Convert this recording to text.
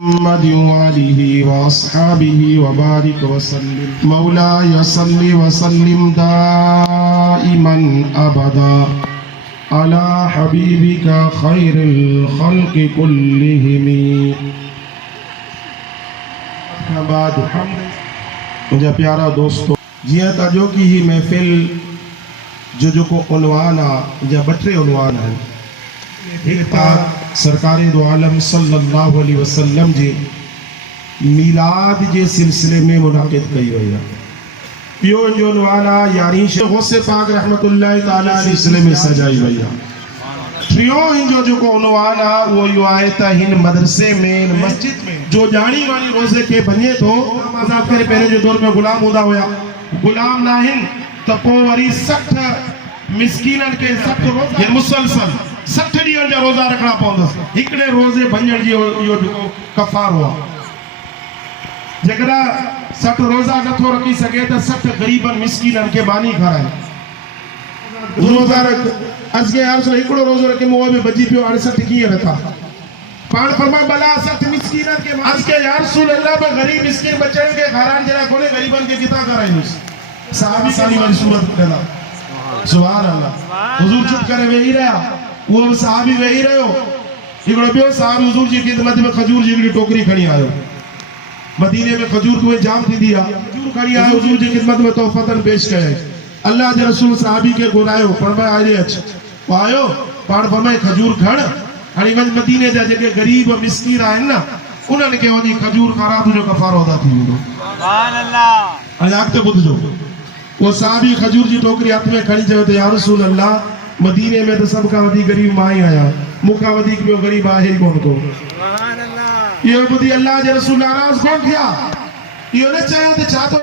محمد وآله وأصحابه وبارك وسلم مولاي صل وسلم دائما أبدا على حبيبك خير الخلق كلهم बाद मुझे प्यारा दोस्तों जिया तजो की ही महफिल जो को उन्वान या बटरे उन्वान है एक बात सरकार दो आलम सल्लल्लाहु अलैहि वसल्लम जे मिलाद जे सिलसिले में मुनाकिद कई वही है पियो जो उन्वान यानी गौसे पाक रहमतुल्लाहि ताला सिलसिले में सजाई वही है प्रियो जो को उन्वान वो यो आए त हिन मदरसे में मस्जिद में जो जानी वाली रोजे के बने तो आजाद करे पहले जो दौर में गुलाम होदा होया गुलाम नाहिन तपो वरी 60 मिस्कीनन के 60 रोजा ये मुसलसल 60 ॾींहं जा रोजा रखना पवंदस हिकड़े रोजे भंजण जी यो कफार हुआ जगरा 60 रोजा नथो रखी सके त 60 गरीबन मिस्कीनन के बानी खाराए रोजा रख अजगे यार सो हिकड़ो रोजो रखे मुंह में बजी पियो 68 की रखा पान फरमा बला 60 मिस्कीनन के आज के यार रसूल अल्लाह पे गरीब मिस्कीन बचन के खारान जरा कोने गरीबन के किता कराइनुस साहबी साली वाली सूरत कला सुभान अल्लाह हुजूर चुप करे वेही रहा वो साहबी वेही रहो हिकड़ो बियो साहब हुजूर जी खिदमत में खजूर जी की टोकरी खणी आयो मदीने में खजूर को जाम थी दिया खजूर खणी आयो हुजूर जी खिदमत में तोहफतन पेश कया अल्लाह के रसूल साहबी के गुनायो फरमाया आजे अच आयो पाण फरमाए खजूर खण हणी वन मदीने जा जेके गरीब मिस्कीन आहिन ना उन्हनि खे वञी खजूर खारा तुंहिंजो कफारो अदा थी वेंदो सुभान अल्लाह हाणे अॻिते ॿुधजो वो साहबी खजूर जी टोकरी हथ में खणी चयो त या रसूल अल्लाह मदीने में तो सब का वधी गरीब मां ही आया मुखा वधी ॿियो गरीब आहे ही कोन को सुभान अल्लाह इहो ॿुधी अल्लाह जे रसूल नाराज़ कोन थिया इहो न चयो त छा तो